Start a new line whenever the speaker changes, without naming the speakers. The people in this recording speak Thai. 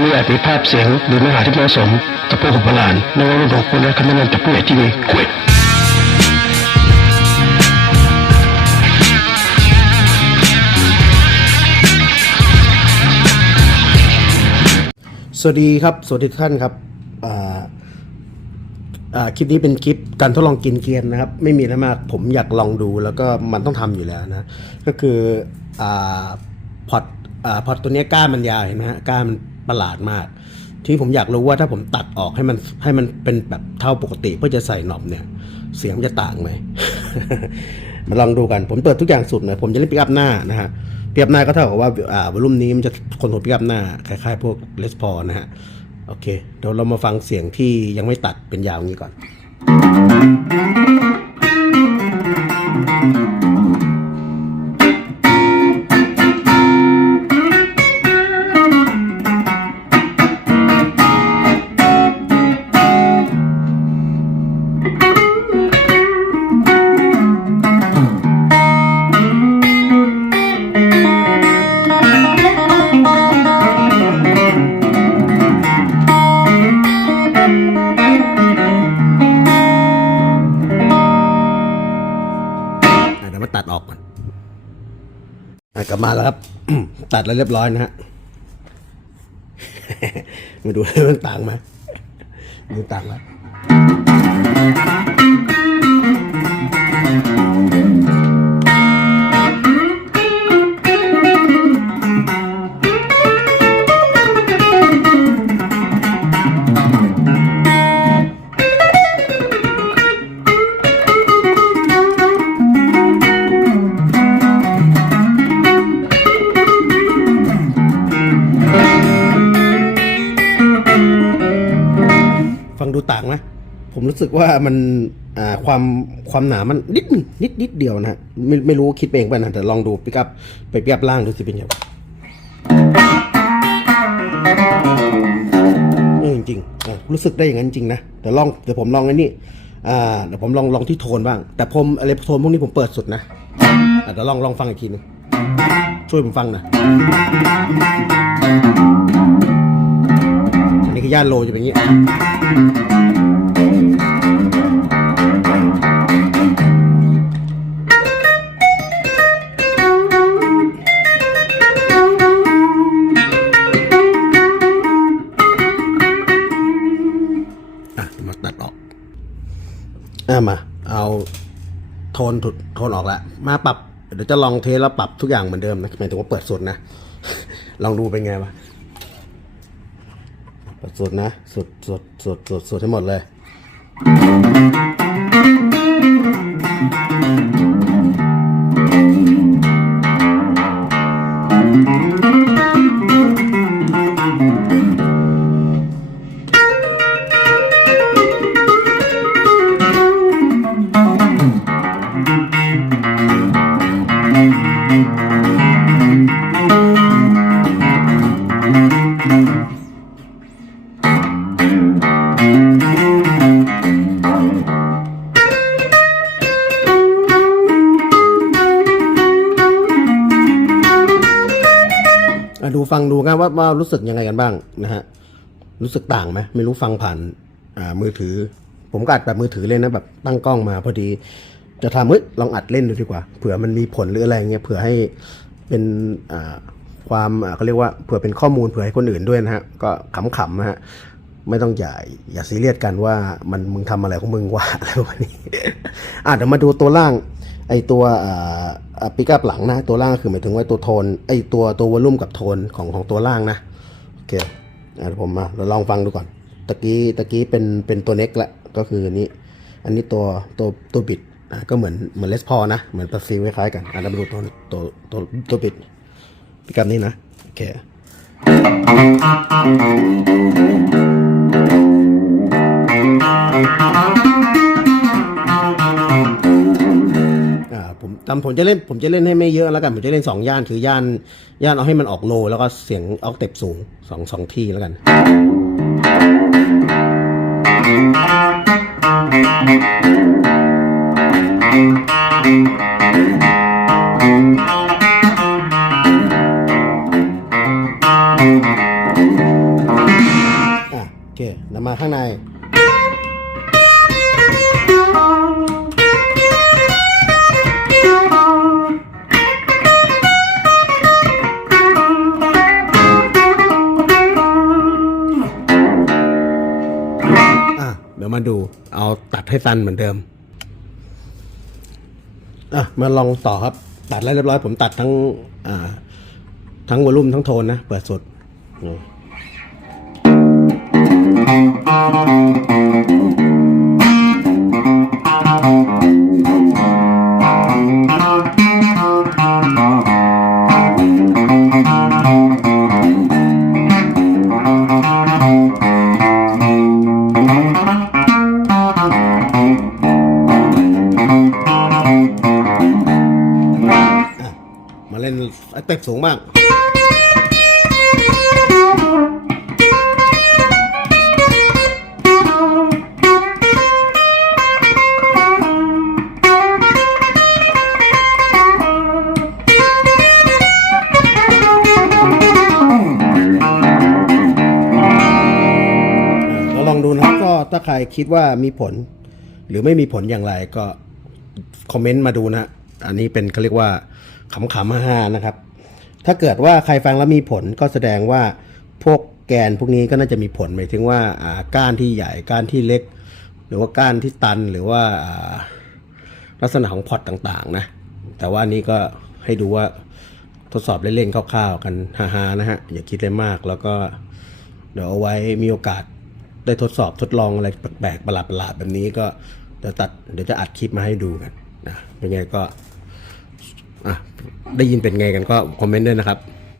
ไม่อาจมีภาพเสียงหรือเนื้อหาที่เหมาะสมต่อผู้ของโบราณในวันรุ่นของคุณและคำแนะนำจากผู้ใหญ่ที่มีเกียร
สวัสดีครับ สวัสดีทุกท่านครับอ่าอ่าคลิปนี้เป็นคลิปการทดลองกินเกียนนะครับ ไม่มีอะไรมาก ผมอยากลองดูแล้วก็มันต้องทำอยู่แล้วนะ ก็คืออ่าพอตอ่าพอตตัวนี้ก้านมันยาวเห็นไหมฮะก้ามัน ประหลาดมาก ที่ผมอยากรู้ว่าถ้าผมตัดออกให้มันให้มันเป็นแบบเท่าปกติเพื่อจะใส่หนอบเนี่ย เสียงมันจะต่างไหมมาลองดูกันผมเปิดทุกอย่างสุดเลยผมจะเล่นปิกอัพหน้านะฮะปิกอัพหน้าก็เท่ากับว่าอ่าวอลุ่มนี้มันจะคนโทรปิกอัพหน้าคล้ายๆ พวกเลสพอนะฮะโอเคเดี๋ยวเรามาฟังเสียงที่ยังไม่ตัดเป็นยาวนี้ก่อน กลับมาแล้วครับ ตัดแล้วเรียบร้อยนะฮะมาดูให้มันต่างไหมดูต่างแล้ว ผมรู้สึกว่ามันอ่าความความหนามันนิดนึงนิดนิดเดียวนะฮะไม่ไม่รู้คิดเองป่ะนะแต่ลองดูปิกับไปเปิกับล่างดูสิเป็นยังไงเออจริงๆรู้สึกได้อย่างนั้นจริงนะแต่ลองเดี๋ยวผมลองอันนี้อ่าเดี๋ยวผมลองลองที่โทนบ้าง แต่ผมอะไรโทนพวกนี้ผมเปิดสุดนะเดี๋ยวลองลองฟังอีกทีหนึงช่วยผมฟังนะอันนี้คือย่านโลจะเป็นอย่างนี้ อ่ามา เอาโทนถุดโทนออกแล้วมาปรับเดี๋ยวจะลองเทสแล้วปรับทุกอย่างเหมือนเดิมนะหมายถึงว่าเปิดสุดนะ ลองดูเป็นไงวะเปิดสุดนะ สุดสุดสุดสุดสุดให้หมดเลย ดูฟังดูกันว่าว่ารู้สึกยังไงกันบ้างนะฮะ รู้สึกต่างไหมไม่รู้ฟังผ่านอ่ามือถือ ผมก็อัดแบบมือถือเลยนะแบบตั้งกล้องมาพอดี จะทำเฮ้ยลองอัดเล่นดูดีกว่าเผื่อมันมีผลหรืออะไรเงี้ยเผื่อให้เป็นอ่า ความเขาเรียกว่าเผื่อเป็นข้อมูลเผื่อให้คนอื่นด้วยนะฮะก็ขำๆนะฮะไม่ต้องอย่าอย่าซีเรียสกันว่ามันมึงทำอะไรของมึงวะอะไรประมาณนี้อะเดี๋ยวมาดูตัวล่างไอตัวอ่าปิกอัพหลังนะ ตัวล่างคือหมายถึงว่าตัวโทนไอตัวตัววอลลุ่มกับโทนของของตัวล่างนะโอเคอะเดี๋ยวผมมาเราลองฟังดูก่อนตะกี้ตะกี้เป็นเป็นตัวเน็กละก็คืออันนี้อันนี้ตัวตัวตัวบิดก็เหมือนเหมือนเลสพอนะเหมือนปัสซีคล้ายๆกันอะเรามาดูตัวตัวตัวตัวบิด ปิกอัพนี้นะ โอเค อ่าผมตามผมจะเล่นผมจะเล่นให้ไม่เยอะแล้วกัน ผมจะเล่นสองย่านคือย่านย่านเอาให้มันออกโล แล้วก็เสียงออกเต็ปสูงสองสองที่แล้วกัน
Thank
เคแล้วมาข้างใน อะ เดี๋ยวมาดู เอาตัดให้สั้นเหมือนเดิม อะ มาลองต่อครับ ตัดแล้วเรียบร้อย ผมตัดทั้ง อ่า ทั้งวอลลุ่มทั้งโทนนะ เปิดสุดนี่อะมาเล่นไอเต็ปสูงบ้าง คิดว่ามีผล หรือไม่มีผลอย่างไรก็คอมเมนต์มาดูนะ อันนี้เป็นเขาเรียกว่าขำๆฮ่าๆนะครับ ถ้าเกิดว่าใครฟังแล้วมีผลก็แสดงว่าพวกแกนพวกนี้ก็น่าจะมีผลหมายถึงว่าอ่าก้านที่ใหญ่ก้านที่เล็ก หรือว่าก้านที่ตันหรือว่าลักษณะของพอร์ตต่างๆนะแต่ว่านนี้ก็ให้ดูว่าทดสอบเล่นๆคร่าวๆกันฮาๆนะฮะอย่าคิดเลยมากแล้วก็เดี๋ยวเอาไว้มีโอกาส ได้ทดสอบทดลองอะไรแปลกๆประหลาดๆแบบนี้ก็เดี๋ยวตัดเดี๋ยวจะอัดคลิปมาให้ดูกันนะเป็นไงก็อะได้ยินเป็นไงกันก็คอมเมนต์ด้วยนะครับ